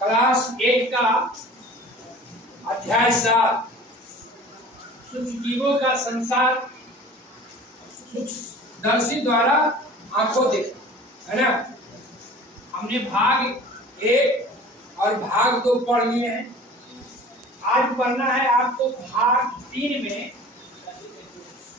Class 8 का अध्याय 7 सूक्ष्म जीवों का संसार सूक्ष्मदर्शी द्वारा आंखों देखा, है ना। हमने भाग 1 और भाग 2 पढ़ लिए हैं। आज पढ़ना है आपको भाग 3 में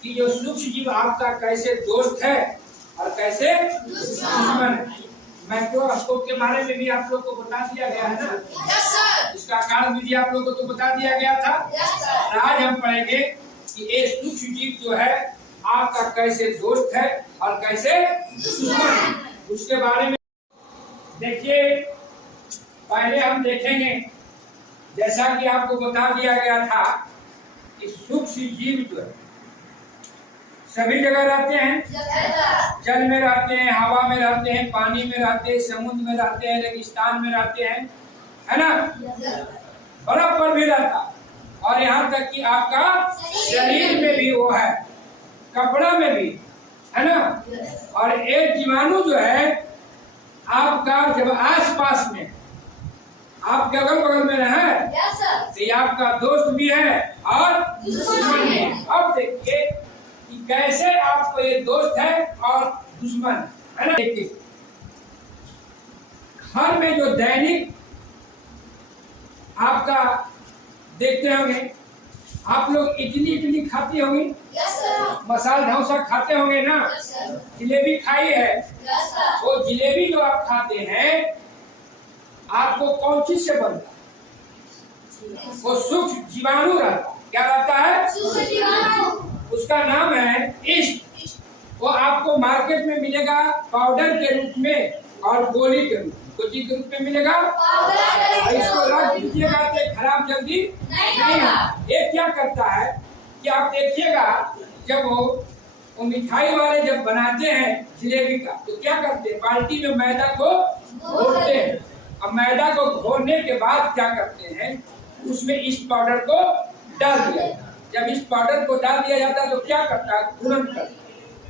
कि जो सूक्ष्म जीव आपका कैसे दोस्त है और कैसे दुश्मन है। माइक्रोस्कोप के बारे में भी आप लोग को बता दिया गया है ना। Yes sir. इसका कारण विधि आप लोग को तो बता दिया गया था। Yes sir. आज हम पढ़ेंगे कि ये सूक्ष्म जीव जो है आपका कैसे दोस्त है और कैसे दुश्मन है, उसके बारे में देखिए। पहले हम देखेंगे, जैसा कि आपको बता दिया गया था कि सूक्ष्म जीव जो है सभी जगह रहते हैं। जल में रहते हैं, हवा में रहते हैं, पानी में रहते हैं, समुद्र में रहते हैं, रेगिस्तान में रहते हैं, है ना। बर्फ पर भी रहता, और यहाँ तक कि आपका शरीर में भी वो है, कपड़ा में भी, है ना। और एक जीवाणु जो है आपका जब आस पास में आपके अगल बगल में रहे तो ये आपका दोस्त भी है और दुश्मन भी है। अब देखिए कि कैसे आपको ये दोस्त है और दुश्मन है ना। देखिए घर में जो दैनिक आपका देखते होंगे, आप लोग इडली खाती होंगी, मसाला डोसा खाते होंगे ना। जिलेबी खाई है, वो जिलेबी जो आप खाते हैं आपको कौन चीज से बनता है? वो सूक्ष्म जीवाणु रहता। क्या रहता है? उसका नाम है ईस्ट। वो आपको मार्केट में मिलेगा पाउडर के रूप में और गोली के रूप में। कुछ के रूप में मिलेगा, और इसको रख दीजिएगा तो खराब जल्दी नहीं होगा। ये क्या करता है कि आप देखिएगा, जब वो मिठाई वाले जब बनाते हैं जिलेबी का, तो क्या करते हैं, बाल्टी में मैदा को घोरते हैं। अब मैदा को घोरने के बाद क्या करते हैं, उसमें ईस्ट पाउडर को डाल दिया। जब इस पाउडर को डाल दिया जाता है तो क्या करता है, गुणन करता है।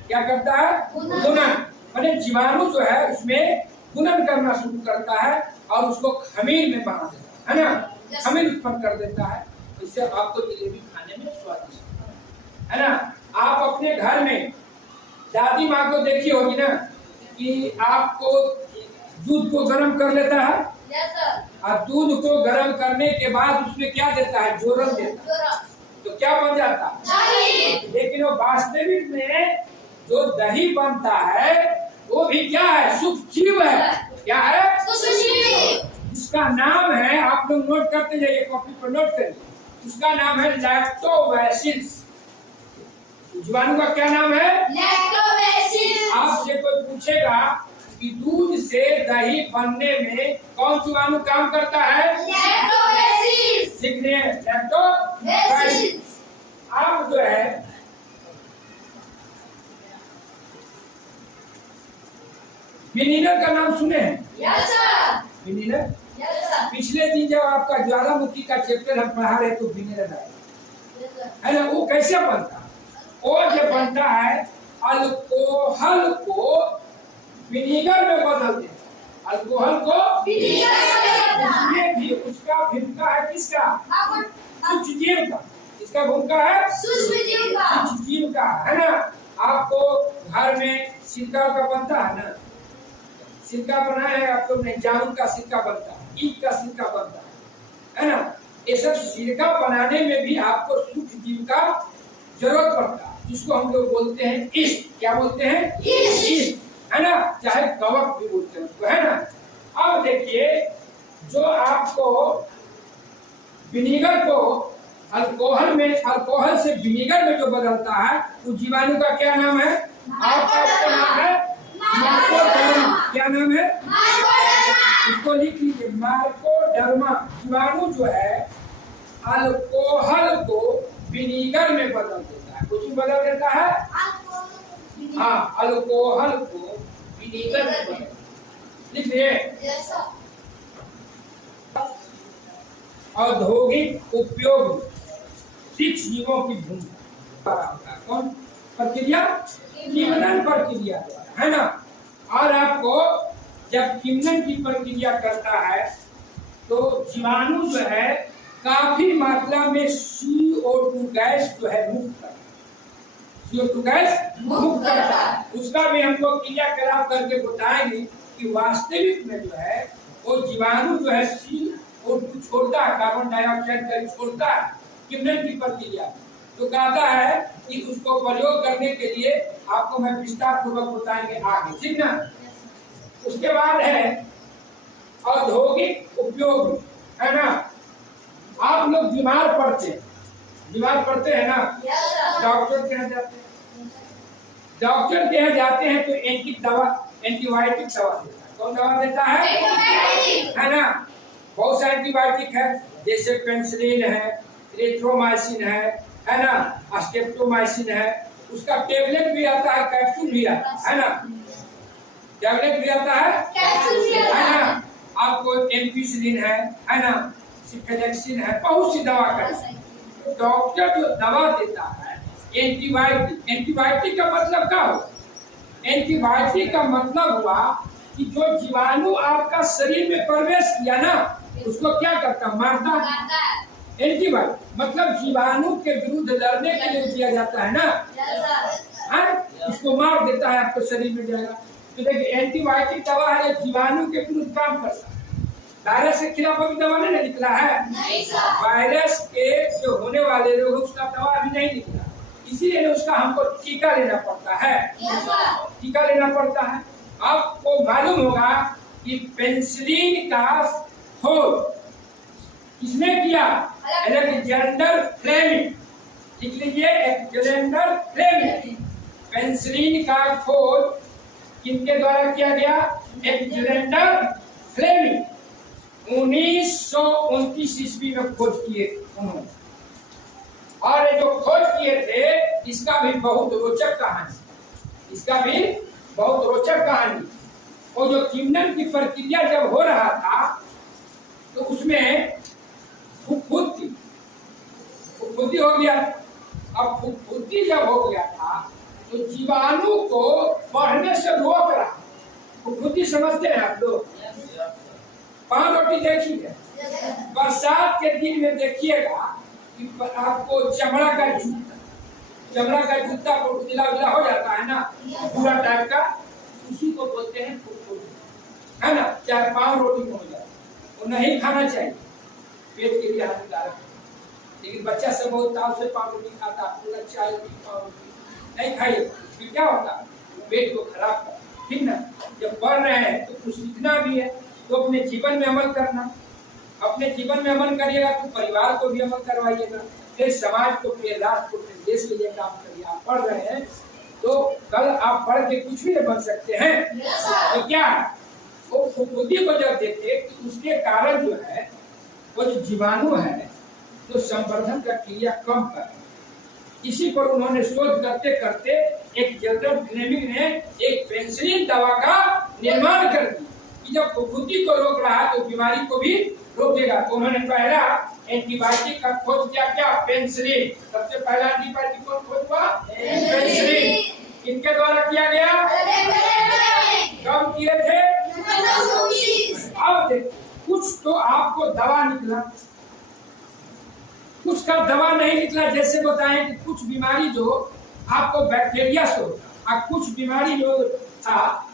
क्या करता है? गुणन। माने जीवाणु जो है उसमें गुणन करना शुरू करता है और उसको खमीर में बना देता है ना। खमीर उत्पन्न कर देता है, इससे आपको जलेबी खाने में स्वादिष्ट है ना। आप अपने घर में दादी माँ को देखी होगी ना कि आपको दूध को गर्म कर लेता है, और दूध को गर्म करने के बाद उसमें क्या देता है, जोरन देता है, तो क्या बन जाता है? लेकिन वो वास्तविक में जो दही बनता है वो भी क्या है, सूक्ष्म जीव है। क्या है? इसका नाम है, आप लोग नोट करते जाइए, कॉपी पर नोट करिए। उसका नाम है लैक्टोबैसिलस। जीवाणु का क्या नाम है? लैक्टोबैसिलस। आपसे कोई पूछेगा कि दूध से दही बनने में कौन जीवाणु काम करता है? लैक्टोबैसिलस। लिखने लैक्टोबैसिलस। आप जो है विनिगर का नाम सुने हैं? Yes sir. Vinegar. Yes sir. पिछले दिन जब आपका ज्वालामुखी का चैप्टर हम पढ़ा रहे तो विनिगर है ना, वो कैसे बनता है? वो जो बनता है अल्कोहल को विनिगर में बदल देता। अल्कोहल को विनिगर में बदल देता। उसमें भी उसका भूमिका है किसका? सूक्ष्म जीव का। इसका भूमिका है सूक्ष्म जीव का, है ना। आपको घर में सिरका का बनता है ना, सिरका बनाया है आप लोग ने, जामुन का सिरका बनता है, ईख का सिरका बनता है ना। ये सब सिरका बनाने में भी आपको सूक्ष्म जीव का जरूरत पड़ता है, जिसको हम लोग बोलते हैं ईस्ट। क्या बोलते हैं? ईस्ट, है ना, चाहे कवक भी बोलते हैं उसको, है ना। अब देखिए, जो आपको विनीगर को अल्कोहल से विनीगर में जो बदलता है, उस जीवाणु का क्या नाम है? आपका उसका नाम है माइकोडर्मा। क्या नाम है? इसको लिख लीजिए, माइकोडर्मा। जीवाणु जो है अल्कोहल को विनीगर में बदल देता है। कुछ बदल देता है, हाँ, अल्कोहल को विनीगर में बदल। लिखिए, औद्योगिक उपयोग सूक्ष्म जीवों की भूमिका। कौन प्रक्रिया? किण्वन प्रक्रिया द्वारा, है ना। और आपको जब किण्वन की प्रक्रिया करता है तो जीवाणु जो है काफी मात्रा में CO2 गैस जो है मुक्त करता है। CO2 गैस मुक्त करता है। उसका भी हमको क्रियाकलाप करके बताएंगे कि वास्तविक में जो है वो जीवाणु जो है CO2 छोड़ता है, कार्बन डाइऑक्साइड का छोड़ता है किण्वन की प्रक्रिया। तो कहता है कि उसको प्रयोग करने के लिए आपको मैं विस्तार पूर्वक बताएंगे आगे, ठीक ना। उसके बाद है औद्योगिक उपयोग, है ना। आप लोग बीमार पड़ते हैं ना, डॉक्टर के यहाँ जाते हैं, डॉक्टर के यहाँ जाते हैं तो एंटीबायोटिक दवा देता है। कौन दवा देता है ना। बहुत सारे एंटीबायोटिक है, जैसे पेनिसिलिन है, एरिथ्रोमाइसिन है ना, स्ट्रेप्टोमाइसिन है। उसका टेबलेट भी आता है, कैप्सूल भी आता है ना, टैबलेट भी आता है ना। आपको एम्पिसिलिन है ना, सिफेलेक्सिन है, बहुत सी दवा का। डॉक्टर जो दवा देता है एंटीबायोटिक का मतलब क्या हुआ? एंटीबायोटिक का मतलब हुआ कि जो जीवाणु आपका शरीर में प्रवेश किया ना, उसको क्या करता? मारता। एंटीबायोटिक मतलब जीवाणु के विरुद्ध लड़ने के लिए दिया जाता है ना, इसको मार देता है, आपको शरीर में जाएगा। तो देखिए एंटीबायोटिक दवा है, जीवाणु के विरुद्ध काम करता है। वायरस के खिलाफ अभी दवा नहीं निकला है, वायरस के जो होने वाले रोग उसका दवा अभी नहीं निकला, इसीलिए उसका हमको टीका लेना पड़ता है। टीका लेना पड़ता है। आपको मालूम होगा कि पेनिसिलिन का खोज किसने किया? Alexander Fleming. लिख लीजिए, अलेक्जेंडर फ्लेमिंग। पेनिसिलिन का खोज किनके द्वारा किया गया? Alexander Fleming. 1929 ईस्वी में खोज किए उन्होंने। और जो खोज किए थे इसका भी बहुत रोचक कहानी, वो जो किण्वन की प्रक्रिया जब हो रहा था तो उसमें फुफ्फुदी हो गया। अब फुफ्फुदी जब हो गया था तो जीवाणु को बढ़ने से रोक रहा। फुफ्फुदी समझते हैं आप लोग? पान रोटी देखी है, बरसात के दिन में देखिएगा कि आपको चमड़ा का जूता उजला हो जाता है ना, पूरा टाइप का, उसी को बोलते हैं फुफ्फुदी, है ना। चाहे पान रोटी हो जाए, वो नहीं खाना चाहिए, पेट के लिए हानिकारक है। लेकिन बच्चा सब बहुत ताव से पान रोटी खाता, पूरा चाय पान रोटी नहीं खाइए, फिर क्या होता है? पेट को खराब कर, ठीक ना। जब पढ़ रहे हैं तो कुछ सीखना भी है, तो अपने जीवन में अमल करना। अपने जीवन में अमल करिएगा तो परिवार को भी अमल करवाइएगा, फिर समाज को, फिर राष्ट्र को, फिर देश के लिए काम करिए। आप पढ़ रहे हैं तो कल आप पढ़ के कुछ भी बन सकते हैं। तो क्या वो फुफ्फुदी को जब देखे तो उसके कारण जो है वो जो जीवाणु है तो संवर्धन का क्रिया कम कर। इसी पर उन्होंने शोध करते करते अलेक्जेंडर फ्लेमिंग ने एक पेनिसिलिन दवा का निर्माण कर दिया कि जब फुफ्फुदी को रोक रहा है तो बीमारी को भी रोकेगा। तो उन्होंने पहला एंटीबायोटिक का खोज किया, क्या? पेनिसिलिन। सबसे पहला एंटीबायोटिक कौन खोज हुआ? पेनिसिलिन। किनके द्वारा किया गया? कब किए थे? अब देखो, कुछ तो आपको दवा निकला, कुछ का दवा नहीं निकला। जैसे बताएं कि कुछ बीमारी जो आपको बैक्टीरिया से होता, और कुछ बीमारी जो था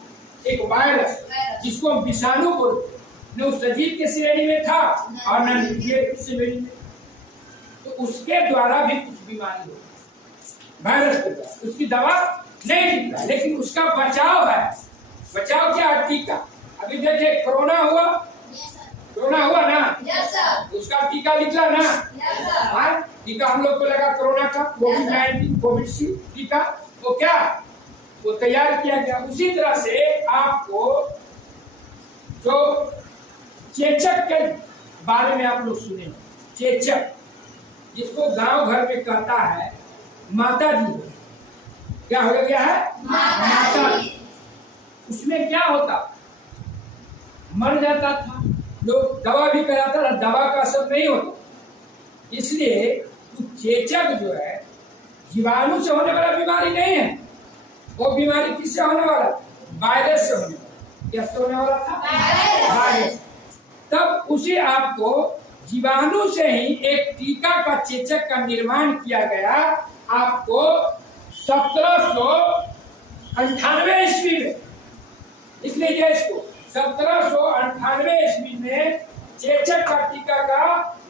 एक वायरस जिसको हम विषाणु बोलते, न उस सजीव के श्रेणी में था और न निर्जीव की श्रेणी में, तो उसके द्वारा भी कुछ बीमारी होती, वायरस के द्वारा। उसकी दवा नहीं निकला, लेकिन उसका बचाव है। बचाव क्या? टीका। अभी देखिए कोरोना हुआ ना, उसका टीका निकला ना। टीका हम लोग को लगा कोरोना का, कोविड टीका, वो क्या वो तैयार किया गया। उसी तरह से आपको जो चेचक के बारे में आप लोग सुने, चेचक जिसको गांव घर में कहता है माता जी, क्या हो गया है? माता। उसमें क्या होता? मर जाता था, लोग दवा भी कराता था, दवा का असर नहीं होता। इसलिए चेचक जो है जीवाणु से होने वाला बीमारी नहीं है, वो बीमारी किससे होने वाला? वायरस से होने वाला। किससे होने वाला था? वायरस। तब उसी आपको जीवाणु से ही एक टीका का चेचक का निर्माण किया गया। आपको 1798 ईस्वी में, लिख लीजिए इसको, 1798 ईस्वी में चेचक का टीका का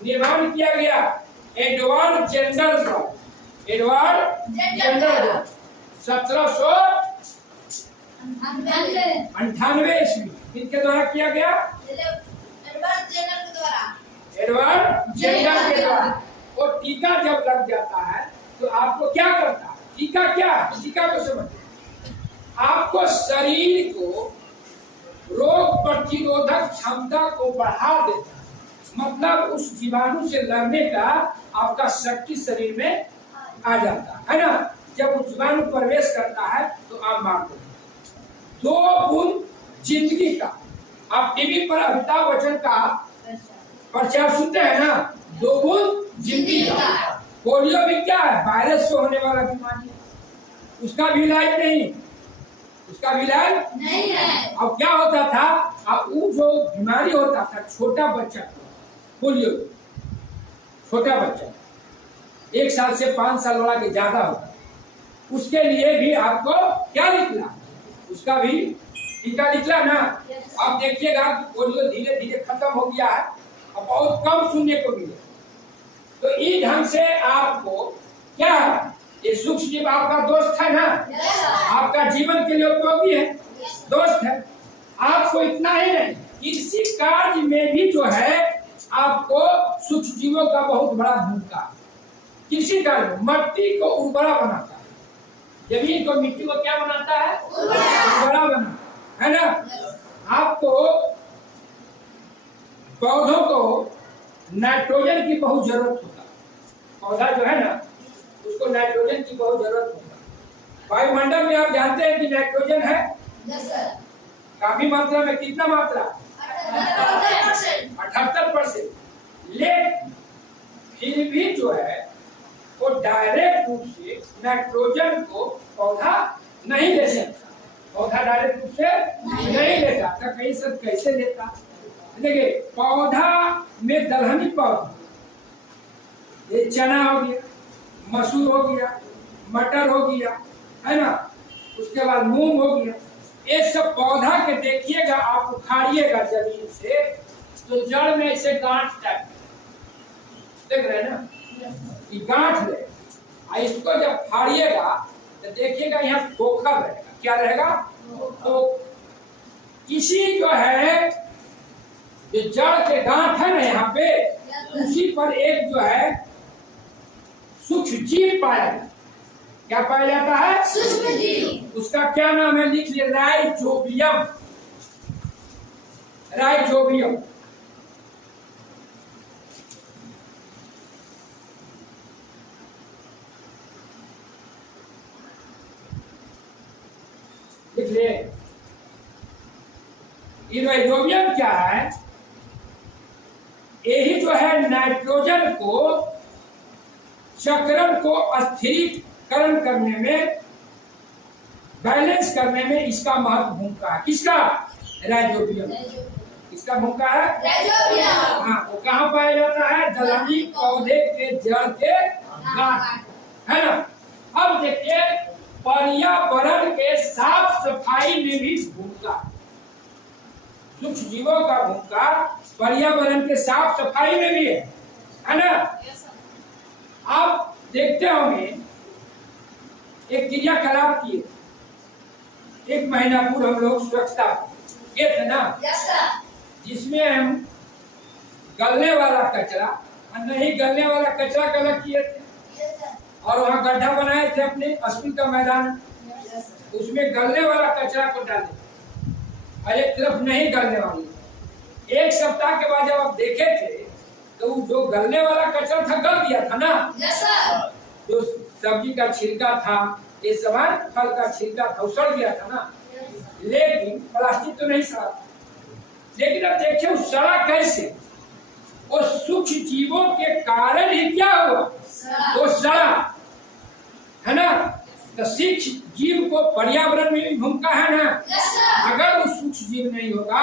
निर्माण किया गया एडवर्ड जेंडर द्वारा। एडवर्ड जेंडर 1798 ईस्वी किनके द्वारा किया गया? एडवर्ड जेंडर के द्वारा। वो टीका जब लग जाता है तो आपको क्या करता है? टीका क्या है? टीका को समझिए, आपको शरीर को रोग प्रतिरोधक क्षमता को बढ़ा देता है। मतलब उस जीवाणु से लड़ने का आपका शक्ति शरीर में आ जाता है ना। जब उस जीवाणु प्रवेश करता है तो आप मार देते हैं। 2 बूंद जिंदगी का, आप टीवी पर अमिताभ बच्चन का प्रचार सुनते हैं ना, 2 बूंद जिंदगी का। पोलियो भी क्या है? वायरस से होने वाला बीमारी, उसका भी इलाज नहीं, उसका भी इलाज नहीं है। अब क्या होता था, अब वो जो बीमारी होता था छोटा बच्चा, पोलियो, छोटा बच्चा 1 साल से 5 साल वाला के ज्यादा होता, उसके लिए भी आपको क्या निकला? उसका भी टीका निकला ना। अब देखिएगा पोलियो धीरे धीरे खत्म हो गया है, अब बहुत कम सुनने को मिले। तो इस ढंग से आपको क्या है, ये सूक्ष्म जीव आपका दोस्त है ना, आपका जीवन के लिए उपयोगी है, दोस्त है। आपको इतना ही नहीं, कृषि कार्य में भी जो है आपको सूक्ष्म जीवों का बहुत बड़ा भूमिका। कृषि कार्य मिट्टी को उर्वरा बनाता है, जमीन को, मिट्टी को क्या बनाता है? उर्वरा बनाता है ना। आपको पौधों को नाइट्रोजन की बहुत जरूरत होता है। पौधा जो है ना उसको नाइट्रोजन की बहुत जरूरत होता है। वायुमंडल में आप जानते हैं कि नाइट्रोजन है काफी मात्रा में। कितना मात्रा? 78%। लेकिन फिर भी जो है वो डायरेक्ट रूप से नाइट्रोजन को पौधा नहीं ले सकता। पौधा डायरेक्ट रूप से नहीं लेता था। कहीं सब कैसे लेता? देखिए, पौधा में दलहनी पौधा, ये चना हो गया, मसूर हो गया, मटर हो गया, है ना, उसके बाद मूंग हो गया, ये सब पौधा के देखिएगा आप उखाड़िएगा जमीन से तो जड़ में ऐसे गांठ टाइप देख रहे हैं ना, ये गांठ है। इसको जब फाड़िएगा तो देखिएगा यहाँ खोखल रहेगा। क्या रहेगा? तो इसी जो है जो जड़ के गांठ है ना यहाँ पे, उसी पर एक जो है सूक्ष्म जीव पाया जाता है। क्या पाया जाता है? सूक्ष्म जीव। उसका क्या नाम है? लिख लिया, राइजोबियम। राइजोबियम। लिख लिए। राइजोबियम क्या है? यही जो है नाइट्रोजन को चक्रण को स्थिरीकरण करने में, बैलेंस करने में इसका महत्व भूमिका है। किसका? राइजोबियम। इसका भूमिका है राइजोबियम। हाँ, वो कहाँ पाया जाता है? दलहनी पौधे के जड़ के गांठ, है ना। अब देखिए, पर्यावरण के साफ सफाई में भी भूमिका, सूक्ष्म जीवों का भूमिका पर्यावरण के साफ सफाई में भी है ना। आप देखते होंगे एक क्रियाकलाप किए, 1 महीना पूर्व हम लोग स्वच्छता किए थे ना, जिसमें हम गलने वाला कचरा और नहीं गलने वाला कचरा का अलग किए थे, और वहाँ गड्ढा बनाए थे अपने स्कूल का मैदान, उसमें गलने वाला कचरा को डाले और एक तरफ नहीं गलने वाली। 1 सप्ताह के बाद जब आप देखे थे तो जो गलने वाला कचरा था गल गया था ना। जो सब्जी का छिलका था, ये सामान फल का छिलका था, वो सड़ गया था ना। लेकिन प्लास्टिक तो नहीं सड़ा। लेकिन अब देखिए वो सड़ा कैसे? वो सूक्ष्म जीवों के कारण ही क्या हुआ? वो सड़ा, है ना। तो सूक्ष्म जीव को पर्यावरण में भी भूमिका है ना। अगर वो सूक्ष्म जीव नहीं होगा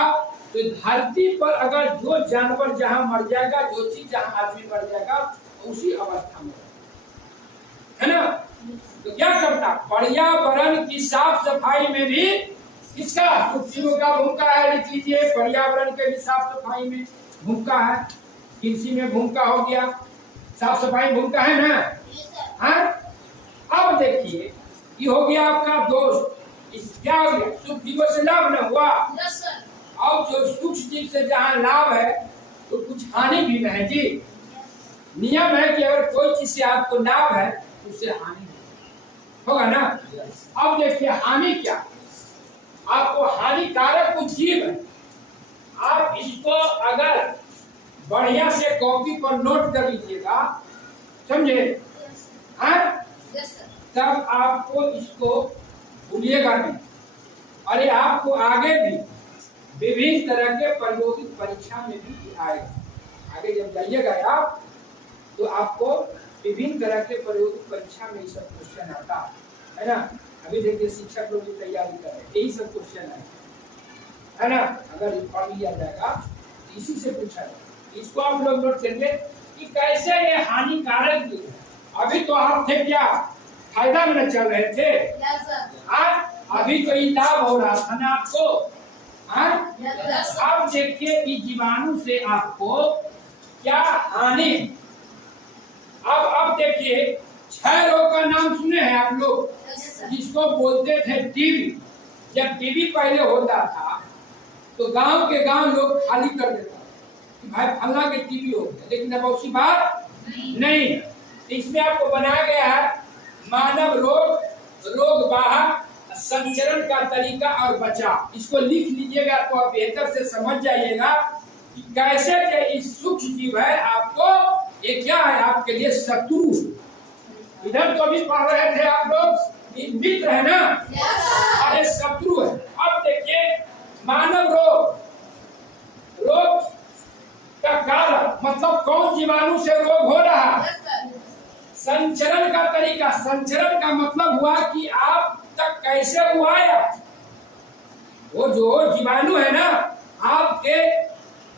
तो धरती पर अगर जो जानवर जहां मर जाएगा, जो चीज जहां आदमी मर जाएगा, उसी अवस्था में, है ना। तो क्या करता, पर्यावरण की साफ सफाई में भी किसका, सूक्ष्मजीवों का भूमिका है। लिख लीजिए, पर्यावरण के भी साफ सफाई में भूमिका है। कृषि में भूमिका हो गया, साफ सफाई भूमिका है ना। हाँ, अब देखिए ये हो गया आपका दोस्त, इस क्या हो गया, सूक्ष्मजीवों से लाभ न हुआ। अब जो सूक्ष्म जीव से जहाँ लाभ है तो कुछ हानि भी न है जी। नियम है कि अगर कोई चीज से आपको लाभ है तो उससे हानि होगा ना। अब देखिए हानि क्या, आपको हानिकारक कुछ जीव है, आप इसको अगर बढ़िया से कॉपी पर नोट कर लीजिएगा, समझे, हाँ, तब आपको इसको भूलिएगा नहीं। अरे आपको आगे भी विभिन्न तरह के प्रायोगिक परीक्षा में भी आएगा। आगे जब जाइएगा आप तो आपको विभिन्न तरह के प्रायोगिक परीक्षा में ये सब क्वेश्चन आता है ना। अभी देखिए शिक्षक लोग भी तैयारी कर रहे हैं, यही सब क्वेश्चन है ना। अगर पढ़ लिया जाएगा तो इसी से पूछा जाएगा। इसको आप लोग नोट करेंगे कि कैसे ये हानिकारक है। अभी तो आप थे क्या, फायदा में चल रहे थे, अभी तो ये लाभ हो रहा था ना आपको। अब देखिए कि जीवाणु से आपको क्या हानि। अब देखिए 6 रोग का नाम सुने हैं आप लोग, जिसको बोलते थे टीबी। जब टीबी पहले होता था तो गांव के गांव लोग खाली कर देता कि भाई फलना के टीबी हो गया, लेकिन अब उसी बात नहीं। इसमें आपको बनाया गया है मानव रोग वाहक संचरण का तरीका और बचाव। इसको लिख लीजिएगा तो आप बेहतर से समझ जाइएगा कि कैसे के इस सूक्ष्म जीव है आपको ये क्या है, आपके लिए शत्रु। इधर तो भी पढ़ रहे थे आप लोग, मित्र है ना, अरे शत्रु है। अब देखिए मानव रोग का कारण मतलब कौन जीवाणु से रोग हो रहा है। संचरण का तरीका, संचरण का मतलब हुआ कि आप तक कैसे हुआ है। वो जो जीवाणु है ना आपके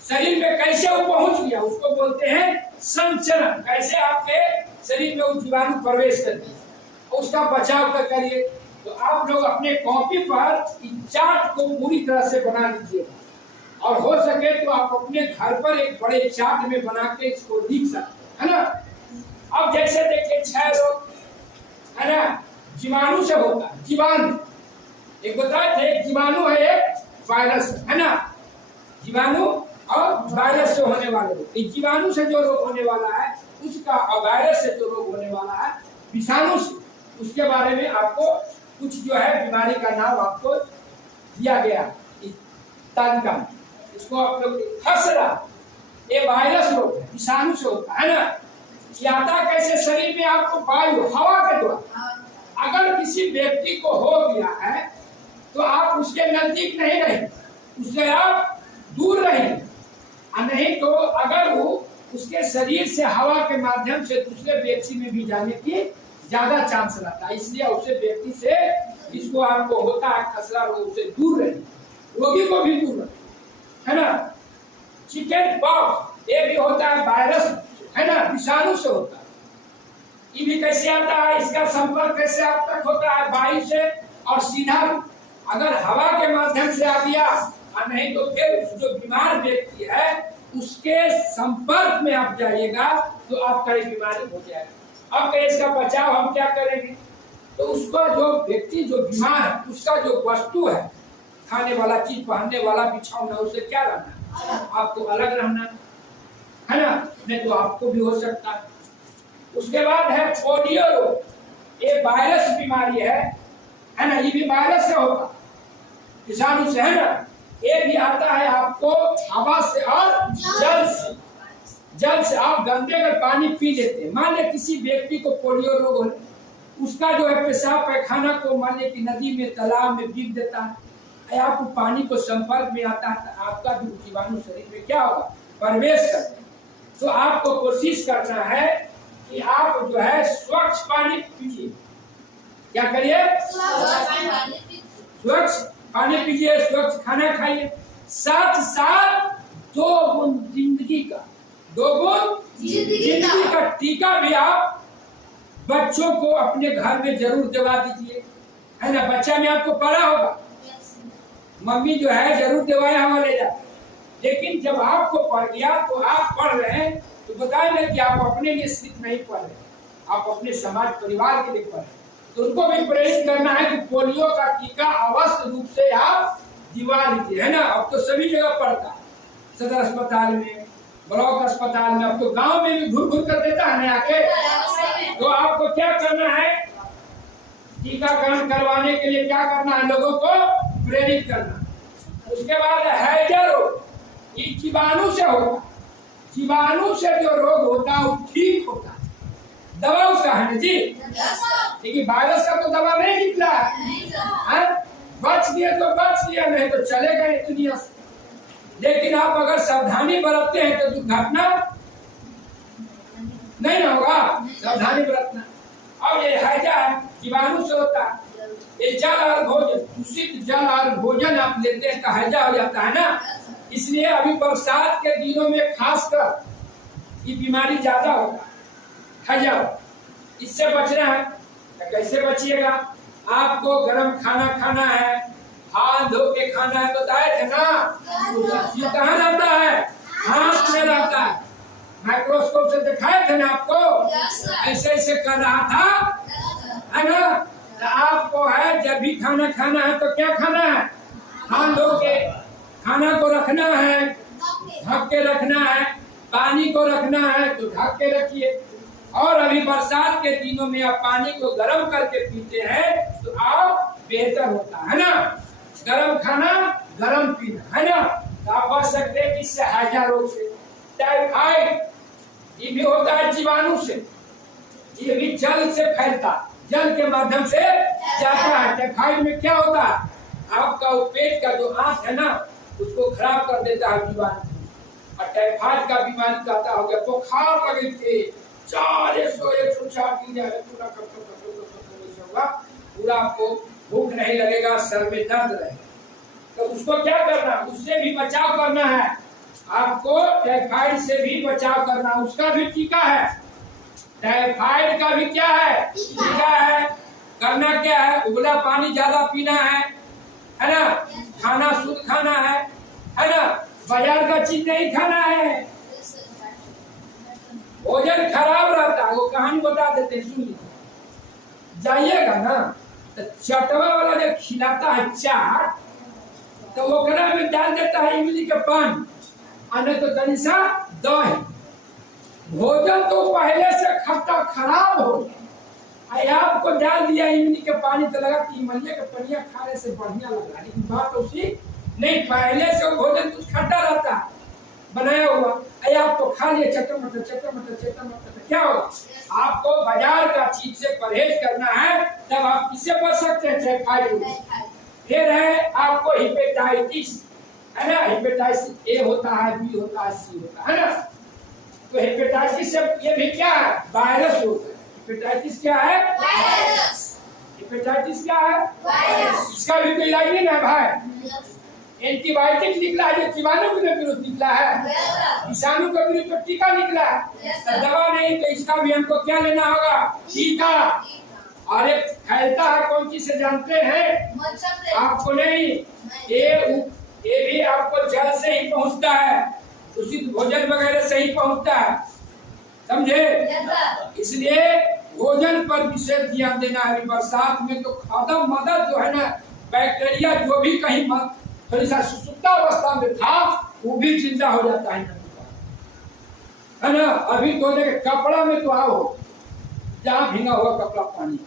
शरीर में कैसे वो पहुंच गया, उसको बोलते हैं संचरण। कैसे आपके शरीर में वो जीवाणु प्रवेश करती है, उसका बचाव का करिए। तो आप लोग अपने कॉपी पर इस चार्ट को पूरी तरह से बना लीजिएगा, और हो सके तो आप अपने घर पर एक बड़े चार्ट में बना के इसको लिख सकते है ना। अब जैसे देखिए 6 रोग है ना, जीवाणु से होता है। जीवाणु एक बताए थे, जीवाणु है एक वायरस है ना। जीवाणु और वायरस से होने वाले रोग, इस जीवाणु से जो रोग होने वाला है उसका, और वायरस से जो रोग होने वाला है विषाणु से, उसके बारे में आपको कुछ जो है बीमारी का नाम आपको दिया गया इस तालिका में। इसको आप लोग खसरा, ये वायरस रोग है, विषाणु से होता है ना। आता कैसे शरीर में, आपको वायु हवा के द्वारा। अगर किसी व्यक्ति को हो गया है तो आप उसके नजदीक नहीं रहें, उससे आप दूर रहें, नहीं तो अगर वो उसके शरीर से हवा के माध्यम से दूसरे व्यक्ति में भी जाने की ज्यादा चांस रहता है। इसलिए उसे व्यक्ति से जिसको आपको होता है खसरा रोग, उससे दूर रहें, रोगी को भी दूर रखें, है ना। चिकन पॉक्स ये भी होता है वायरस है ना, विषाणु से होता है। ये भी कैसे आता है, इसका संपर्क कैसे आप तक होता है, वायु से और सीधा अगर हवा के माध्यम से आ गया, और नहीं तो फिर जो बीमार व्यक्ति है उसके संपर्क में आप जाइएगा तो आपका ये बीमारी हो जाएगा। अब इसका बचाव हम क्या करेंगे, तो उसका जो व्यक्ति जो बीमार है उसका जो वस्तु है, खाने वाला चीज, पहनने वाला, बिछाना, उससे क्या रहना, आपको अलग रहना है ना, नहीं तो आपको भी हो सकता है। उसके बाद है पोलियो रोग, ये वायरस बीमारी है ना, ये भी वायरस से होगा, विषाणु से है ना। ये भी आता है आपको हवा से और जल से। जल से आप गंदे अगर पानी पी लेते हैं, मान लिया किसी व्यक्ति को पोलियो रोग हो, उसका जो है पेशाब पैखाना को मान लिया कि नदी में, तालाब में बिक देता है, आपको पानी को संपर्क में आता है, आपका भी जीवाणु शरीर में क्या होगा, प्रवेश करते हैं। तो आपको कोशिश करना है कि आप जो है स्वच्छ पानी पीजिए। क्या करिए, स्वच्छ पानी पीजिए, स्वच्छ खाना खाइए, साथ साथ 2 बूंद जिंदगी का, 2 बूंद जिंदगी का टीका भी आप बच्चों को अपने घर में जरूर दिवा दीजिए, है ना। बच्चा में आपको पढ़ा होगा, मम्मी जो है जरूर दिवाया हवा ले जाए, लेकिन जब आपको पढ़ गया तो आप पढ़ रहे हैं तो बताए ना कि आप अपने लिए सिर्फ नहीं पढ़ रहे, आप अपने समाज परिवार के लिए पढ़ रहे। तो उनको भी प्रेरित करना है कि पोलियो का टीका अवश्य रूप से आप दिवा लीजिए, है ना। अब तो सभी जगह पड़ता है, सदर अस्पताल में, ब्लॉक अस्पताल में, अब तो गांव में भी घुर घुर कर देता है ना आके। तो आपको क्या करना है, टीकाकरण करवाने के लिए क्या करना है, लोगों को प्रेरित करना। उसके बाद हैजा रोग, ये जीवाणु से होता, जीवाणु से जो रोग होता है वो ठीक होता है, दवा उसका है ना जी। लेकिन वायरस का तो दवा नहीं निकला है, बच गया तो बच गया, नहीं तो चले गए दुनिया से। लेकिन आप अगर सावधानी बरतते हैं तो दुर्घटना नहीं ना होगा, सावधानी बरतना। और ये हैजा है, जीवाणु से होता है। ये जल और भोजन, दूषित जल और भोजन आप लेते हैं तो हैजा हो जाता है ना। इसलिए अभी बरसात के दिनों में खासकर ये बीमारी ज्यादा होगा, हैजा। इससे बचना है तो कैसे बचिएगा, आपको गर्म खाना खाना है, हाथ धो के खाना है, बताए थे ना। ये कहाँ रहता है, हाथ में रहता है। माइक्रोस्कोप से दिखाए थे ना आपको, ऐसे ऐसे कर रहा था, है ना। तो आपको है जब भी खाना खाना है तो क्या खाना है, हाथ धो के खाना को रखना है, ढक के रखना है। पानी को रखना है तो ढक के रखिए। और अभी बरसात के दिनों में आप पानी को गर्म करके पीते हैं तो आप बेहतर होता है ना। गर्म खाना गर्म पीना, है ना। तो आप बच सकते हैं किससे, हैजा रोग से। टाइफाइड ये भी होता है जीवाणु से, ये भी जल से फैलता, जल के माध्यम से जाता है। टाइफाइड में क्या होता है, आपका पेट का जो आंत है ना उसको खराब कर देता है जीवाणु। और टाइफाइड का बीमारी कहता हो गया, बुखार लगे थे 400-104 डिग्री पूरा होगा, पूरा आपको भूख नहीं लगेगा, सर में दर्द रहेगा। तो उसको क्या करना, उससे भी बचाव करना है आपको, टाइफाइड से भी बचाव करना, उसका भी टीका है। टाइफाइड का भी क्या है, टीका है। करना क्या है, उबला पानी ज्यादा पीना है ना। खाना शुद्ध खाना है ना। बाजार का चीज नहीं खाना है। भोजन खराब रहता है, वो कहानी बता देते हैं, सुनिए। जाइएगा ना तो चटवा वाला जो खिलाता है चाट, तो वो कड़ा में डाल देता है इमली के पानी, और तो तनिसा दही। भोजन तो पहले से खट्टा खराब हो गया, आपको डाल दिया इमली के पानी, तो लगा कि इमली के पनिया खाने से बढ़िया लग रहा है। लेकिन बात तो उसी नहीं, पहले से भोजन कुछ खट्टा रहता है बनाया हुआ, आप तो खा लिए चटर मटर, क्या होगा। आपको बाजार का चीज से परहेज करना है, तब आप किससे बच सकते हैं, टाइफाइड। फिर है आपको हेपेटाइटिस, है ना। हेपेटाइटिस ए होता है, बी होता है, सी होता है ना। तो हेपेटाइटिस से ये भी क्या है, वायरस होता है। हेपेटाइटिस क्या है, वायरस। हेपेटाइटिस क्या है, वायरस। इसका भी कोई इलाज नहीं है भाई। एंटीबायोटिक निकला है, जो जीवाणु के विरुद्ध निकला है, विषाणु के विरुद्ध तो टीका निकला है। तो दवा नहीं, तो इसका भी हमको क्या लेना होगा, टीका। और एक फैलता है कौन चीज से जानते हैं, आपको नहीं, ये भी आपको जल से ही पहुंचता है, दूषित भोजन वगैरह से ही पहुंचता है, समझे। इसलिए भोजन पर विशेष ध्यान देना है। बरसात में तो खादा मदद जो है ना, बैक्टीरिया जो भी कहीं थोड़ी सा सुसुप्ता अवस्था में था वो भी चिंता हो जाता है ना। अभी तो देखे कपड़ा में तो आओ, जहाँ भींगा हुआ कपड़ा पानी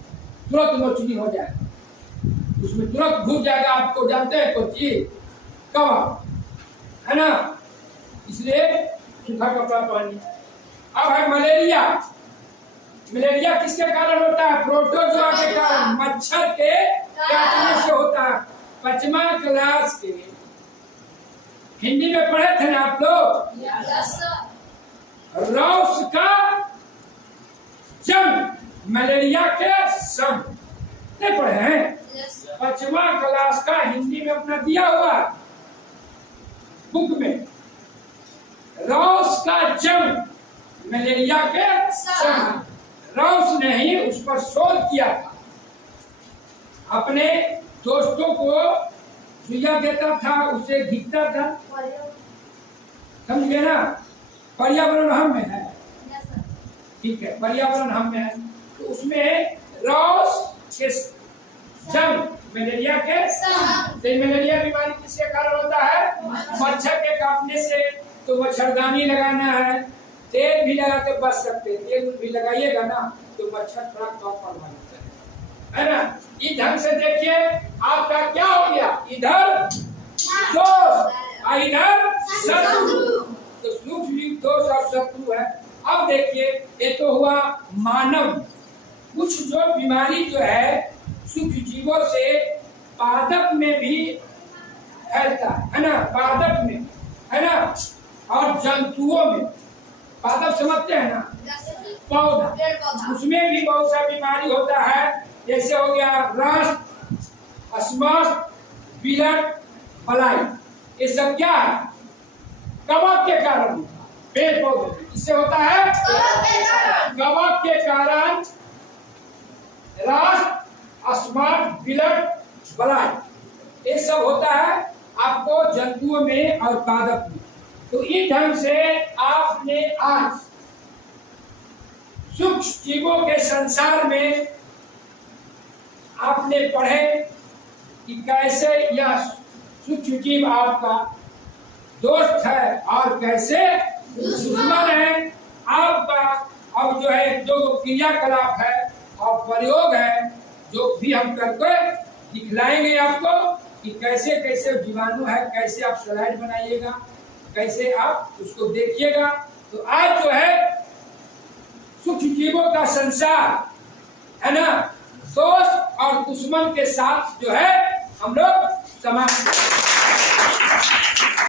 तुरंत नोचनी हो जाएगा, उसमें तुरंत घुस जाएगा। आपको जानते हैं कुछ चीज कब, है ना। इसलिए सूखा कपड़ा पानी। अब है मलेरिया। मलेरिया किसके कारण होता है, प्रोटोजोआ के कारण, मच्छर के काटने से होता है। 5वीं क्लास के हिंदी में पढ़े थे ना आप लोग, रॉस का जंग, मलेरिया के संग, नहीं पढ़े हैं। 5वीं क्लास का हिंदी में अपना दिया हुआ, बुक में रॉस का जंग मलेरिया के संग। रॉस ने ही उस पर शोध किया था, अपने दोस्तों को सुइया देता था, उसे घिसता था, समझ गए ना। पर्यावरण हम में है, ठीक है, पर्यावरण हम में है। तो उसमें रॉस के जंग मलेरिया के संग। मलेरिया बीमारी किसके कारण होता है? मच्छर के काटने से। तो मच्छरदानी लगाना है, तेल भी लगा के बच सकते हैं, तेल भी लगाइएगा ना तो मच्छर थोड़ा कम पड़वा है ना। इस ढंग से देखिए आपका क्या हो गया, इधर दोस्त और इधर शत्रु। तो सूक्ष्म जीव दोस्त और शत्रु है। अब देखिए ये तो हुआ मानव। कुछ जो बीमारी जो है सूक्ष्म जीवों से पादप में भी फैलता है ना, पादप में, है ना, और जंतुओं में। पादप समझते हैं ना, पौधा, उसमें भी बहुत सा बीमारी होता है। जैसे हो गया रस्ट, अस्मस, विलट, बलाई। ये सब क्या है? कवक के कारण, पेड़ पौधे इससे होता है कवक के कारण रस्ट, अस्मस, विलट, बलाई, ये सब होता है आपको जंतुओं में और पादप में। तो इस ढंग से आपने आज सूक्ष्म जीवों के संसार में आपने पढ़े कि कैसे यह सूक्ष्म जीव आपका दोस्त है और कैसे दुश्मन है आपका। अब जो है दो क्रियाकलाप है और प्रयोग है जो भी हम करके दिखलाएंगे आपको कि कैसे कैसे जीवाणु है, कैसे आप स्लाइड बनाइएगा, कैसे आप उसको देखिएगा। तो आज जो है सूक्ष्म जीवों का संसार है ना, दोस्त और दुश्मन के साथ जो है हम लोग समाप्त